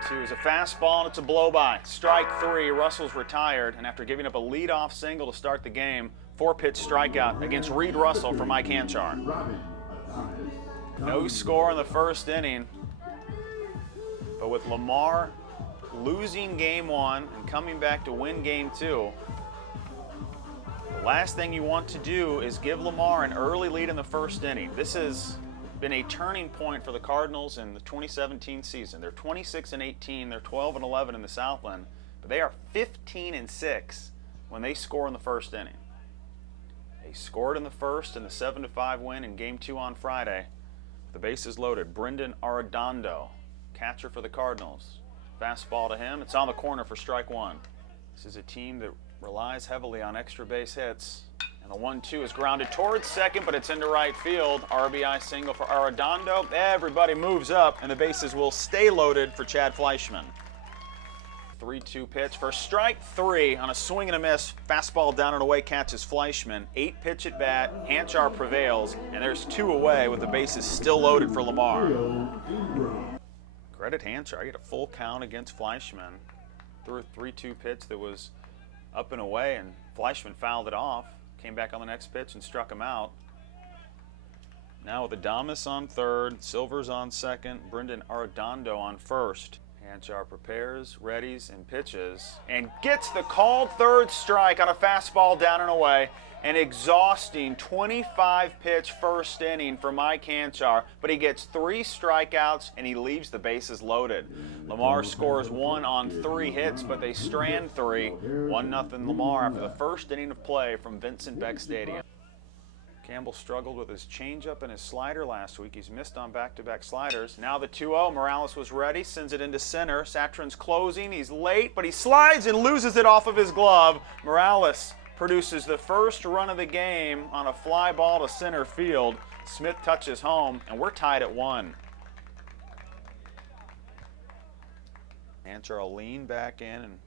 1-2 is a fastball, and it's a blow-by. Strike 3. Russell's retired, and after giving up a leadoff single to start the game, 4-pitch strikeout against Reed Russell for Mike Hanchar. No score in the first inning, but with Lamar losing game 1 and coming back to win game 2, the last thing you want to do is give Lamar an early lead in the first inning. This has been a turning point for the Cardinals in the 2017 season. They're 26-18, they're 12-11 in the Southland, but they are 15-6 when they score in the first inning. They scored in the first in the 7-5 win in game 2 on Friday. The bases loaded. Bryndon Arredondo, catcher for the Cardinals. Fastball to him. It's on the corner for strike 1. This is a team that relies heavily on extra base hits. And the 1-2 is grounded towards second, but it's into right field. RBI single for Arredondo. Everybody moves up, and the bases will stay loaded for Chad Fleischman. 3-2 pitch for strike 3 on a swing and a miss. Fastball down and away catches Fleischman. 8-pitch at bat. Hanchar prevails, and there's 2 away with the bases still loaded for Lamar. Credit Hanchar. He had a full count against Fleischman. Threw a 3-2 pitch that was up and away, and Fleischman fouled it off. Came back on the next pitch and struck him out. Now with Adames on third, Silvers on second, Bryndon Arredondo on first. Hanchar prepares, readies, and pitches, and gets the called third strike on a fastball down and away. An exhausting 25-pitch first inning for Mike Hanchar, but he gets 3 strikeouts and he leaves the bases loaded. Lamar scores 1 on 3 hits, but they strand 3. 1-0 Lamar after the first inning of play from Vincent-Beck Stadium. Campbell struggled with his changeup and his slider last week. He's missed on back-to-back sliders. Now the 2-0. Morales was ready, sends it into center. Satrin's closing. He's late, but he slides and loses it off of his glove. Morales produces the first run of the game on a fly ball to center field. Smith touches home, and we're tied at 1. Hanchar will lean back in and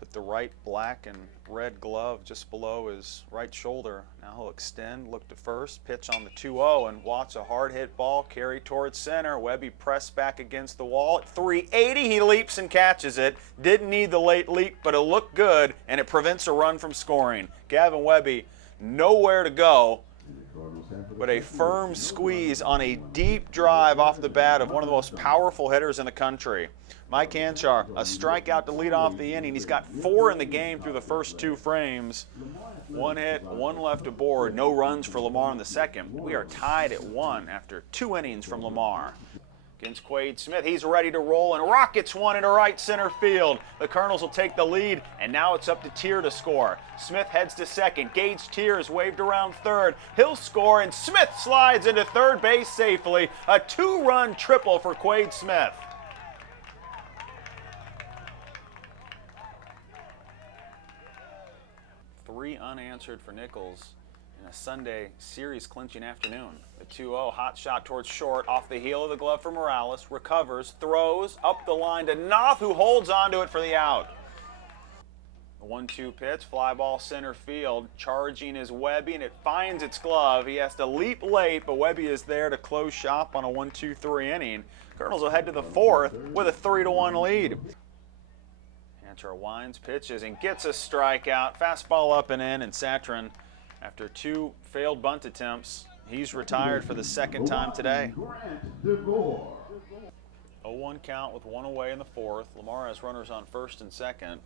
put the right black and red glove just below his right shoulder. Now he'll extend, look to first, pitch on the 2-0, and watch a hard hit ball carry towards center. Webby pressed back against the wall. At 380, he leaps and catches it. Didn't need the late leap, but it looked good, and it prevents a run from scoring. Gavin Webby, nowhere to go, but a firm squeeze on a deep drive off the bat of one of the most powerful hitters in the country. Mike Hanchar, a strikeout to lead off the inning. He's got 4 in the game through the first 2 frames. 1 hit, 1 left aboard. No runs for Lamar in the second. We are tied at 1 after 2 innings from Lamar. Against Quade Smith, he's ready to roll and rockets 1 into right center field. The Colonels will take the lead, and now it's up to Tier to score. Smith heads to second. Gage Tier is waved around third. He'll score, and Smith slides into third base safely. A 2-run triple for Quade Smith. Three unanswered for Nicholls in a Sunday series clinching afternoon. The 2-0 hot shot towards short off the heel of the glove for Morales, recovers, throws up the line to Knopf, who holds onto it for the out. The 1-2 pitch, fly ball center field, charging is Webby, and it finds its glove. He has to leap late, but Webby is there to close shop on a 1-2-3 inning. Colonels will head to the 4th with a 3-1 lead. Hanchar winds, pitches, and gets a strikeout. Fastball up and in, and Satrin, after 2 failed bunt attempts, he's retired for the 2nd time today. 0-1 count with 1 away in the 4th. Lamar has runners on first and second.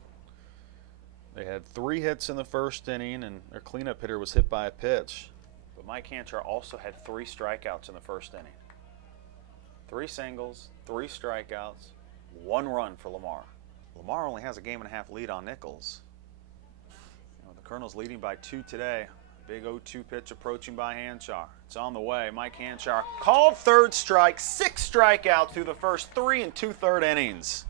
They had 3 hits in the first inning, and their cleanup hitter was hit by a pitch. But Mike Hanchar also had 3 strikeouts in the first inning. 3 singles, 3 strikeouts, 1 run for Lamar. Lamar only has a 1.5 lead on Nicholls. The Colonels leading by 2 today. Big 0-2 pitch approaching by Hanchar. It's on the way. Mike Hanchar called third strike, 6 strikeouts through the first 3 2/3 innings.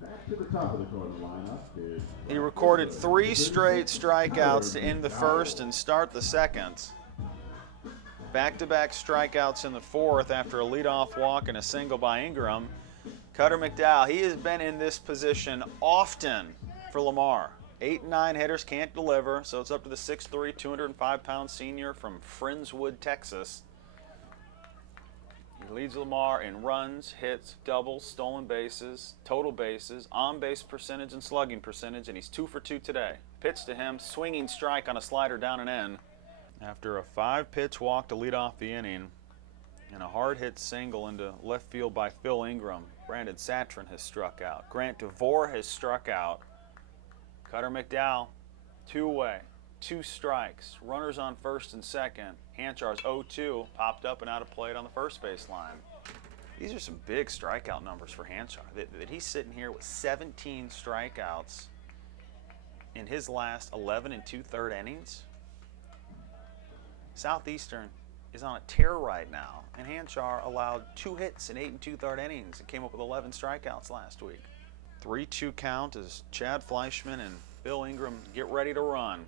Back to the top of the Cardinal lineup. He recorded 3 straight strikeouts to end the first and start the second. Back-to-back strikeouts in the 4th after a leadoff walk and a single by Ingram. Cutter McDowell, he has been in this position often for Lamar. 8 and 9 hitters can't deliver, so it's up to the 6'3", 205-pound senior from Friendswood, Texas. He leads Lamar in runs, hits, doubles, stolen bases, total bases, on-base percentage, and slugging percentage, and he's 2 for 2 today. Pitch to him, swinging strike on a slider down and in. After a 5-pitch walk to lead off the inning and a hard-hit single into left field by Phil Ingram, Brandon Satrin has struck out. Grant DeVore has struck out. Cutter McDowell, 2 away, 2 strikes, runners on first and second. Hanchar's 0-2, popped up and out of play on the first base line. These are some big strikeout numbers for Hanchar. That he's sitting here with 17 strikeouts in his last 11 and 2/3 innings. Southeastern is on a tear right now, and Hanchar allowed 2 hits in 8 and 2/3 innings and came up with 11 strikeouts last week. 3-2 count as Chad Fleischman and Bill Ingram get ready to run.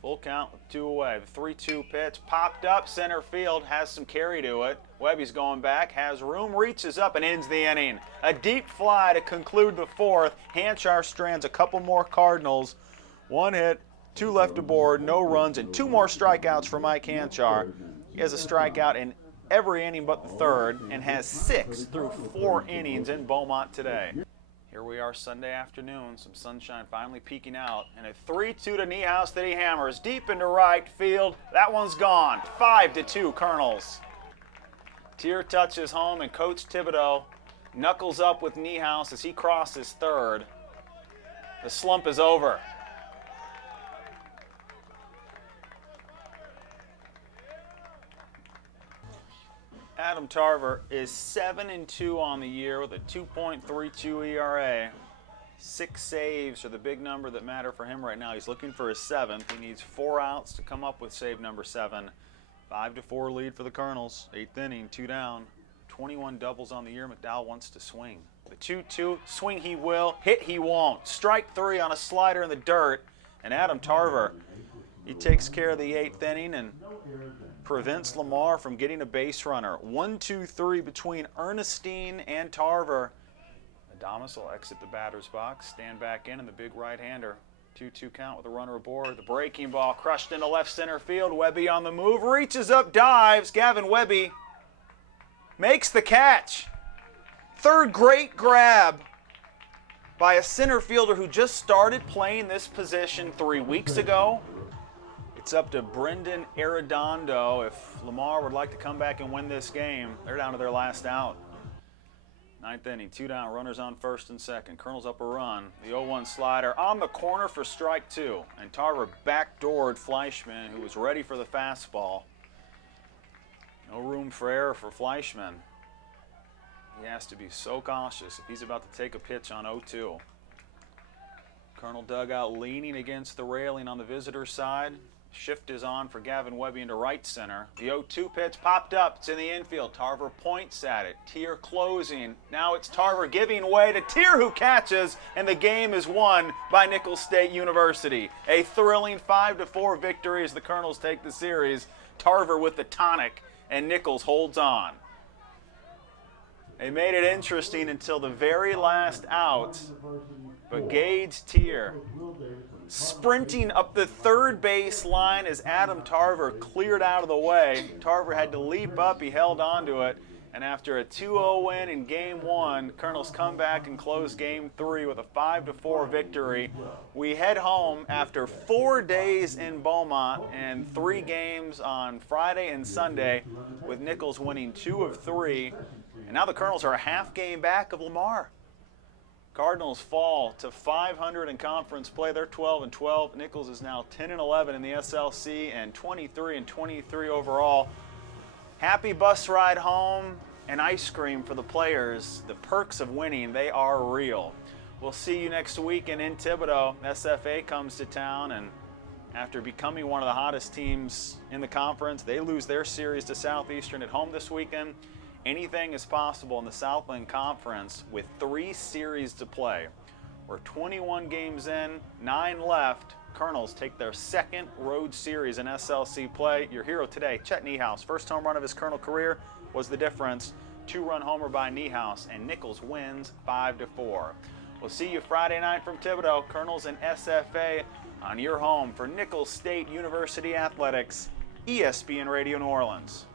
Full count with 2 away. The 3-2 pitch popped up center field, has some carry to it. Webby's going back, has room, reaches up and ends the inning. A deep fly to conclude the 4th. Hanchar strands a couple more Cardinals. 1 hit, 2 left aboard, no runs, and 2 more strikeouts for Mike Hanchar. He has a strikeout in every inning but the 3rd and has 6 through 4 innings in Beaumont today. Here we are Sunday afternoon, some sunshine finally peeking out, and a 3-2 to Niehaus that he hammers deep into right field. That one's gone. 5-2 Colonels. Tier touches home, and Coach Thibodeau knuckles up with Niehaus as he crosses third. The slump is over. Adam Tarver is 7-2 on the year with a 2.32 ERA. 6 saves are the big number that matter for him right now. He's looking for his 7th. He needs 4 outs to come up with save number 7. 5-4 lead for the Colonels. 8th inning, 2 down. 21 doubles on the year. McDowell wants to swing. The 2-2, swing he will, hit he won't. Strike 3 on a slider in the dirt. And Adam Tarver, he takes care of the 8th inning and prevents Lamar from getting a base runner. 1-2-3 between Ernestine and Tarver. Adamas will exit the batter's box, stand back in the big right-hander. 2-2 count with a runner aboard. The breaking ball crushed into left center field. Webby on the move, reaches up, dives. Gavin Webby makes the catch. 3rd great grab by a center fielder who just started playing this position 3 weeks ago. It's up to Bryndon Arredondo. If Lamar would like to come back and win this game, they're down to their last out. 9th inning, 2 down, runners on first and second. Colonels up a run. The 0-1 slider on the corner for strike 2. And Tarver backdoored Fleischman, who was ready for the fastball. No room for error for Fleischman. He has to be so cautious if he's about to take a pitch on 0-2. Colonel dugout leaning against the railing on the visitor side. Shift is on for Gavin Webby into right center. The 0-2 pitch popped up. It's in the infield. Tarver points at it. Tier closing. Now it's Tarver giving way to Tier, who catches, and the game is won by Nicholls State University. A thrilling 5-4 victory as the Colonels take the series. Tarver with the tonic, and Nicholls holds on. They made it interesting until the very last out, but Gage Tier sprinting up the 3rd base line as Adam Tarver cleared out of the way. Tarver had to leap up, he held on to it, and after a 2-0 win in Game 1, Colonels come back and close Game 3 with a 5-4 victory. We head home after 4 days in Beaumont and 3 games on Friday and Sunday, with Nicholls winning 2 of 3. And now the Colonels are a half game back of Lamar. Cardinals fall to 500 in conference play. They're 12-12. Nicholls is now 10-11 in the SLC and 23-23 overall. Happy bus ride home and ice cream for the players. The perks of winning, they are real. We'll see you next weekend in Thibodaux. SFA comes to town, and after becoming one of the hottest teams in the conference, they lose their series to Southeastern at home this weekend. Anything is possible in the Southland Conference with 3 series to play. We're 21 games in, 9 left. Colonels take their 2nd road series in SLC play. Your hero today, Chet Niehaus. First home run of his Colonel career was the difference. 2-run homer by Niehaus, and Nicholls wins 5-4. We'll see you Friday night from Thibodaux. Colonels and SFA on your home for Nicholls State University Athletics, ESPN Radio New Orleans.